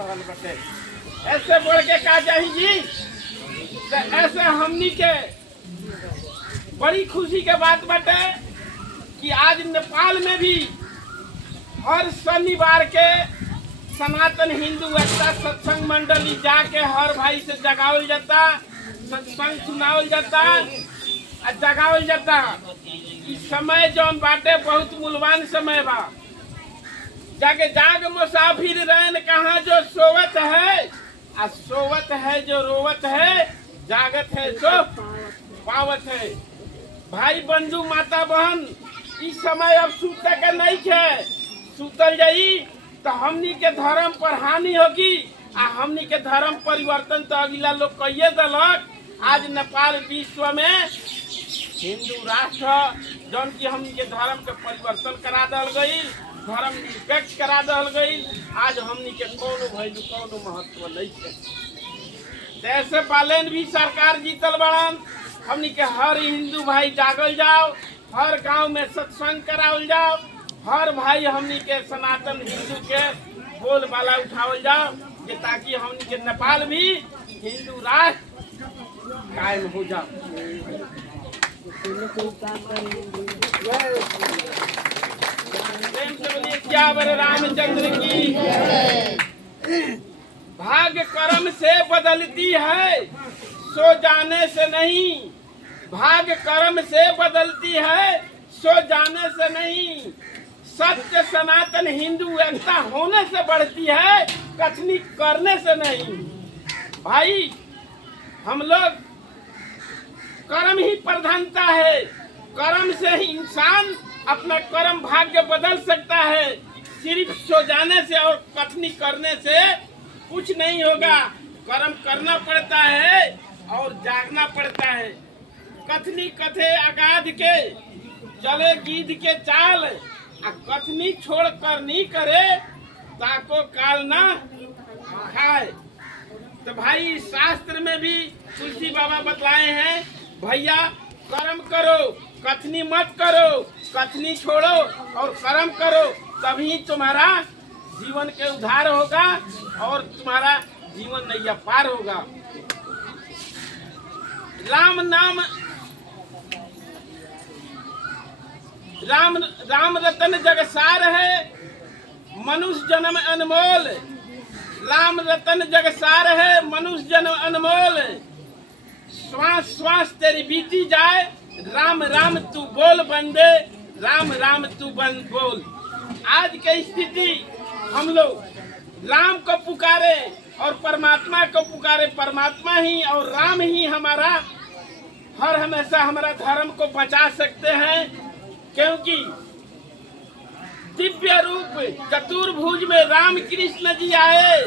रहल बटे। ऐसे बढ़ के का चाहिए जी? तो ऐसे हमनी के बड़ी खुशी के बात बटे कि आज नेपाल में भी हर शनिवार के सनातन हिंदू एकता सत्संग मंडली जाके हर भाई से जगावल जाता, सत्संग सुनावल जाता और जगावल जाता। इस समय जौन बाटे बहुत मूल्यवान समय बा। जाके जाग मुसाफिर रहन कहाँ जो सोवत है, आ सोवत है जो रोवत है, जागत है जो पावत है। भाई बंधु माता बहन इस समय अब सूते के नहीं है, सूतल जाई तो हमनी के धर्म पर हानि होगी आ हमनी के धर्म परिवर्तन तो अगला लोग कहिए दलक। आज नेपाल विश्व में हिंदू राष्ट्र जौन की हमनी के धर्म के परिवर्तन करा दल गई, धर्म निरपेक्ष करा दल गई। आज हमनी के कोनो वैल्यू कोनो महत्व नहीं है। जैसे पालन भी सरकार जीतल बड़न, हमनी के हर हिंदू भाई जागल जाओ, हर गांव में सत्संग करावल जाओ, हर भाई हमनी के सनातन हिंदू के बोल बाला उठावल जाओ, ये ताकि हमनी के नेपाल भी हिंदू राष्ट्र कायम हो जाओ। प्रेम से बोलिए क्या बर रामचंद्र की। भाग्य कर्म से बदलती है, सो जाने से नहीं। भाग्य कर्म से बदलती है, सो जाने से नहीं। सत्य सनातन हिंदू एकता होने से बढ़ती है, कथनी करने से नहीं। भाई हम लोग कर्म ही प्रधानता है, कर्म से ही इंसान अपना कर्म भाग्य बदल सकता है। सिर्फ सो जाने से और कथनी करने से कुछ नहीं होगा। कर्म करना पड़ता है और जागना पड़ता है। कथनी कथे अगाध के चले गीध के चाल, आ कथनी छोड़ कर नहीं करे ताको काल ना खाए। तो भाई शास्त्र में भी तुलसी बाबा बतलाए हैं, भैया कर्म करो, कथनी मत करो, कथनी छोड़ो और कर्म करो, तभी तुम्हारा जीवन के उद्धार होगा और तुम्हारा जीवन नैया पार होगा। राम नाम राम रतन जगसार है, मनुष्य जन्म अनमोल। राम रतन जगसार है, मनुष्य जन्म अनमोल। श्वास श्वास तेरी बीती जाए, राम राम तू बोल बंदे, राम राम तू बन बोल। आज की स्थिति हम लोग राम को पुकारे और परमात्मा को पुकारे। परमात्मा ही और राम ही हमारा हर हमेशा हमारा धर्म को बचा सकते हैं, क्योंकि दिव्य रूप चतुर्भुज में राम कृष्ण जी आए।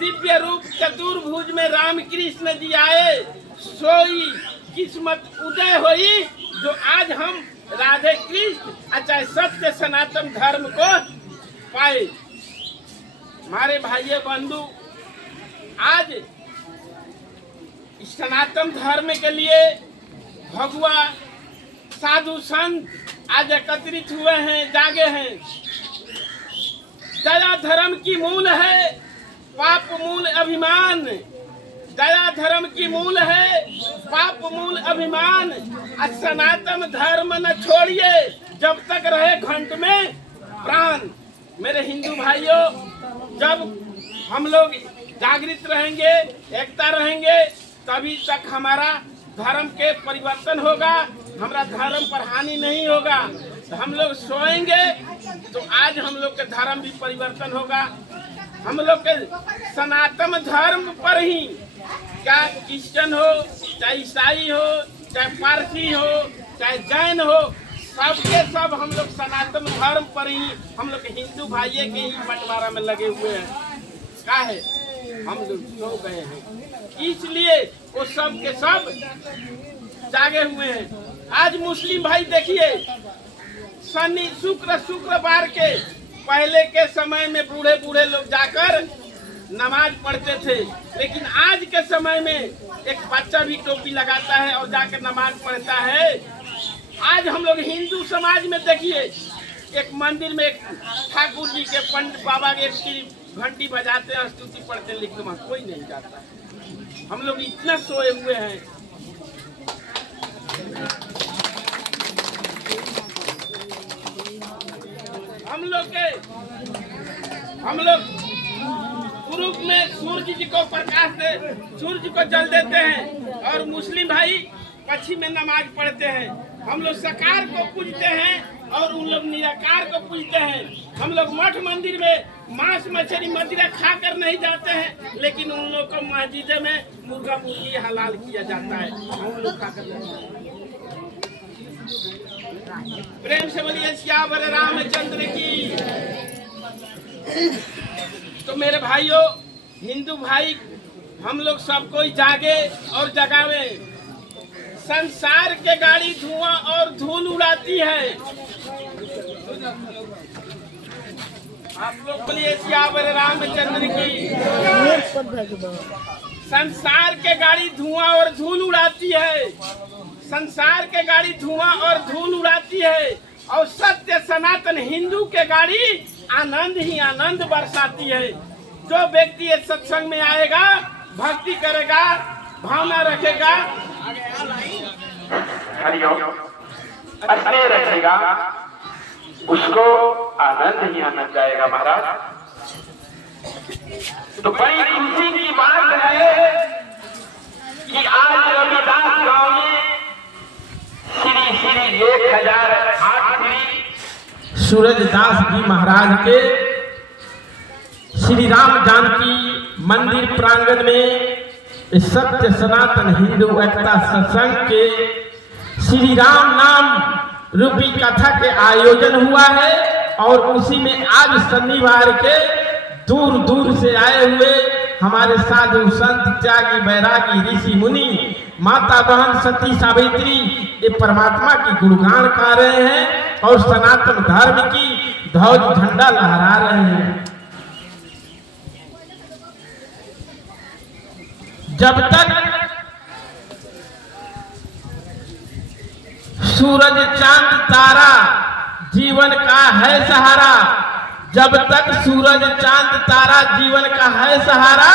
दिव्य रूप चतुर्भुज में राम कृष्ण जी आए, सोई किस्मत उदय हुई जो आज हम राधे कृष्ण अच्छा सत्य सनातन धर्म को पाए। हमारे भाइयों बंधु, आज सनातन धर्म के लिए भगवा साधु संत आज एकत्रित हुए हैं, जागे हैं। दया धर्म की मूल है, पाप मूल अभिमान। दया धर्म की मूल है, पाप मूल अभिमान। सनातन धर्म न छोड़िए जब तक रहे घंट में प्राण। मेरे हिंदू भाइयों, जब हम लोग जागृत रहेंगे, एकता रहेंगे, तभी तक हमारा धर्म के परिवर्तन होगा, हमारा धर्म पर हानि नहीं होगा। तो हम लोग सोएंगे तो आज हम लोग के धर्म भी परिवर्तन होगा। हम लोग के सनातन धर्म पर ही, क्या क्रिश्चियन हो, चाहे ईसाई हो, चाहे पारसी हो, चाहे जैन हो, सबके सब हम लोग सनातन धर्म पर ही, हम लोग हिंदू भाइयों के ही बंटवारा में लगे हुए हैं। क्या है, हम लोग सो गए हैं, इसलिए वो सब के सब जागे हुए हैं। आज मुस्लिम भाई देखिए, शनि शुक्रवार के पहले के समय में बूढ़े बूढ़े लोग जाकर नमाज पढ़ते थे, लेकिन आज के समय में एक बच्चा भी टोपी लगाता है और जाकर नमाज पढ़ता है। आज हम लोग हिंदू समाज में देखिए, एक मंदिर में एक ठाकुर जी के पंडित बाबा की घंटी बजाते हैं, स्तुति पढ़ते हैं, लेकिन वहां कोई नहीं जाता है। हम लोग इतना सोए हुए हैं। हम लोग पूर्व में सूर्य जी को प्रकाश दे, सूर्य को जल देते हैं, और मुस्लिम भाई पश्चिम में नमाज पढ़ते हैं। हम लोग सकार को पूजते हैं और उन लोग निराकार को पूजते हैं। हम लोग मठ मंदिर में मांस मछली मदिरा खाकर नहीं जाते हैं, लेकिन उन लोग को मस्जिद में मुर्गा मुर्गी हलाल किया जाता है, हम लोग खाकर जाते हैं। प्रेम से बोलिए सियावर रामचंद्र की। तो मेरे भाइयों, हिंदू भाई, हम लोग सब कोई जागे और जगावे। संसार के गाड़ी धुआं और धूल उड़ाती है। आप लोग बोलिए सियावर रामचंद्र की। संसार के गाड़ी धुआं और धूल उड़ाती है। संसार के गाड़ी धुआं और धूल उड़ाती है, और सत्य सनातन हिंदू के गाड़ी आनंद ही आनंद बरसाती है। जो व्यक्ति इस सत्संग में आएगा, भक्ति करेगा, भावना रखेगा, असली रखेगा, उसको आनंद ही आनंद आएगा महाराज। तो बड़ी खुशी की बात है कि आज रविदास गांव में श्री 1008 सूरजदास जी महाराज के श्री राम जानकी मंदिर प्रांगण में सत्य सनातन हिंदू एकता सत्संग के श्री राम नाम रूपी कथा के आयोजन हुआ है। और उसी में आज शनिवार के दूर दूर से आए हुए हमारे साधु संत त्यागी बैरागी ऋषि मुनि माता बहन सती सावित्री ये परमात्मा की गुणगान गा रहे हैं और सनातन धर्म की ध्वज झंडा लहरा रहे हैं। जब तक सूरज चांद तारा जीवन का है सहारा, जब तक सूरज चांद तारा जीवन का है सहारा,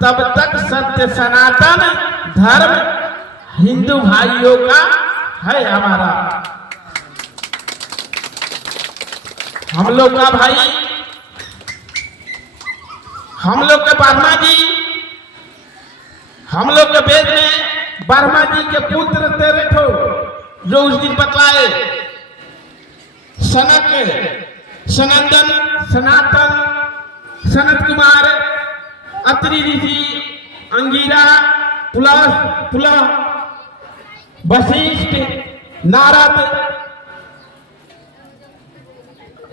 तब तक सत्य सनातन धर्म हिंदू भाइयों का है हमारा। हम लोग का भाई, हम लोग के ब्रह्मा जी, हम लोग के वेद में ब्रह्मा जी के पुत्र 13 ठो जो उस दिन बतलाए, सनक, सनंदन, सनातन, सनत कुमार, अत्रि ऋषि, अंगिरा, पुलह, वशिष्ठ, नारद,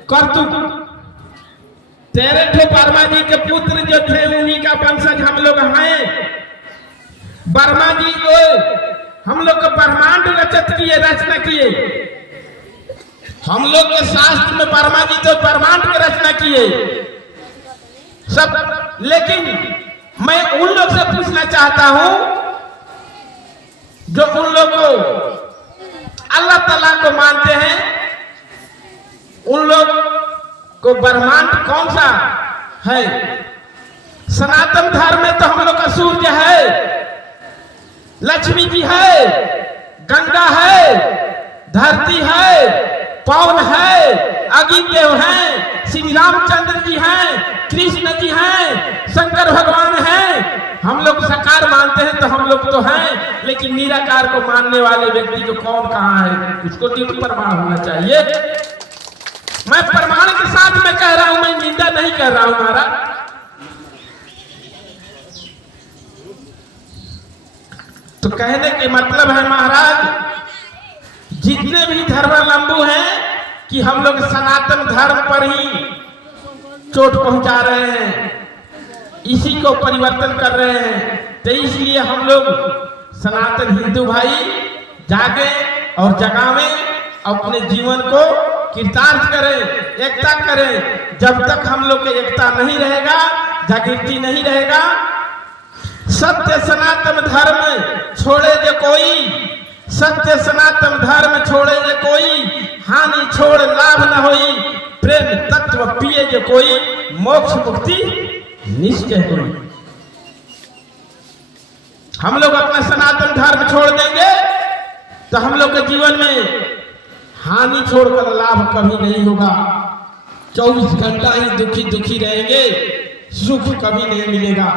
कर्तुक, 13 ठो ब्रह्मा जी के पुत्र जो थे, उन्हीं का वंशज हम लोग हैं। ब्रह्मा जी को हम लोग को ब्रह्मांड रचना किए। हम लोग के शास्त्र में ब्रह्मा जी तो ब्रह्मांड की रचना किए सब। लेकिन मैं उन लोग से पूछना चाहता हूं जो उन लोग को अल्लाह ताला को मानते हैं, उन लोग को ब्रह्मांड कौन सा है? सनातन धर्म में तो हम लोग का सूर्य है, लक्ष्मी जी है, गंगा है, धरती है, पवन है, अग्निदेव है, श्री रामचंद्र जी हैं, कृष्ण जी हैं, शंकर भगवान हैं। हम लोग साकार मानते हैं तो हम लोग तो हैं, लेकिन निराकार को मानने वाले व्यक्ति को कौन कहाँ है? उसको तो प्रमाण होना चाहिए। मैं प्रमाण के साथ में कह रहा हूं, मैं निंदा नहीं कर रहा हूं महाराज। तो कहने के मतलब है महाराज, जितने भी धर्मावलंबी हैं कि हम लोग सनातन धर्म पर ही चोट पहुंचा रहे हैं, इसी को परिवर्तन कर रहे हैं। तो इसलिए हम लोग सनातन हिंदू भाई जागे और जगावे, अपने जीवन को कृतार्थ करें, एकता करें। जब तक हम लोग की एकता नहीं रहेगा, जागृति नहीं रहेगा, सत्य सनातन धर्म छोड़े जो कोई, सत्य सनातन धर्म छोड़े जे कोई, हानि छोड़ लाभ न होई, प्रेम तत्व पिए जे कोई, मोक्ष मुक्ति निश्चय होई। हम लोग अपना सनातन धर्म छोड़ देंगे तो हम लोग के जीवन में हानि छोड़कर लाभ कभी नहीं होगा। 24 घंटा ही दुखी दुखी रहेंगे, सुख कभी नहीं मिलेगा।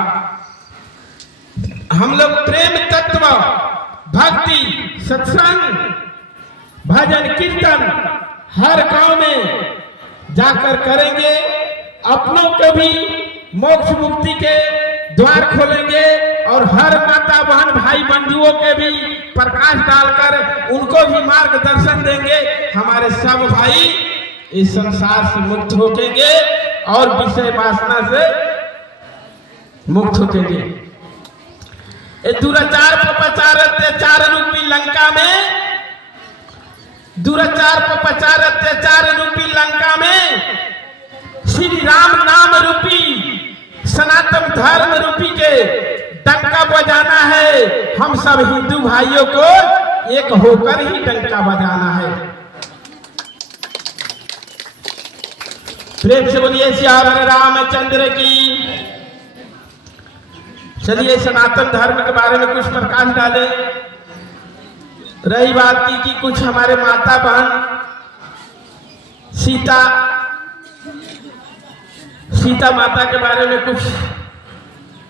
हम लोग प्रेम तत्व, भक्ति, सत्संग, भजन कीर्तन हर गांव में जाकर करेंगे। अपनों को भी मोक्ष मुक्ति के द्वार खोलेंगे और हर माता बहन भाई बंधुओं के भी प्रकाश डालकर उनको भी मार्गदर्शन देंगे। हमारे सब भाई इस संसार से मुक्त होंगे और विषय वासना से मुक्त होंगे। ये दुराचार पचार अत्याचार रूपी लंका में, दुराचार पचार अत्याचार रूपी लंका में श्री राम नाम रूपी सनातन धर्म रूपी के डंका बजाना है। हम सब हिंदू भाइयों को एक होकर ही डंका बजाना है। प्रेम से बोलिए सियावर रामचंद्र की। चलिए सनातन धर्म के बारे में कुछ प्रकाश डाले। रही बात की कि कुछ हमारे माता बहन सीता माता के बारे में कुछ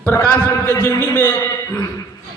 प्रकाश उनके जीवनी में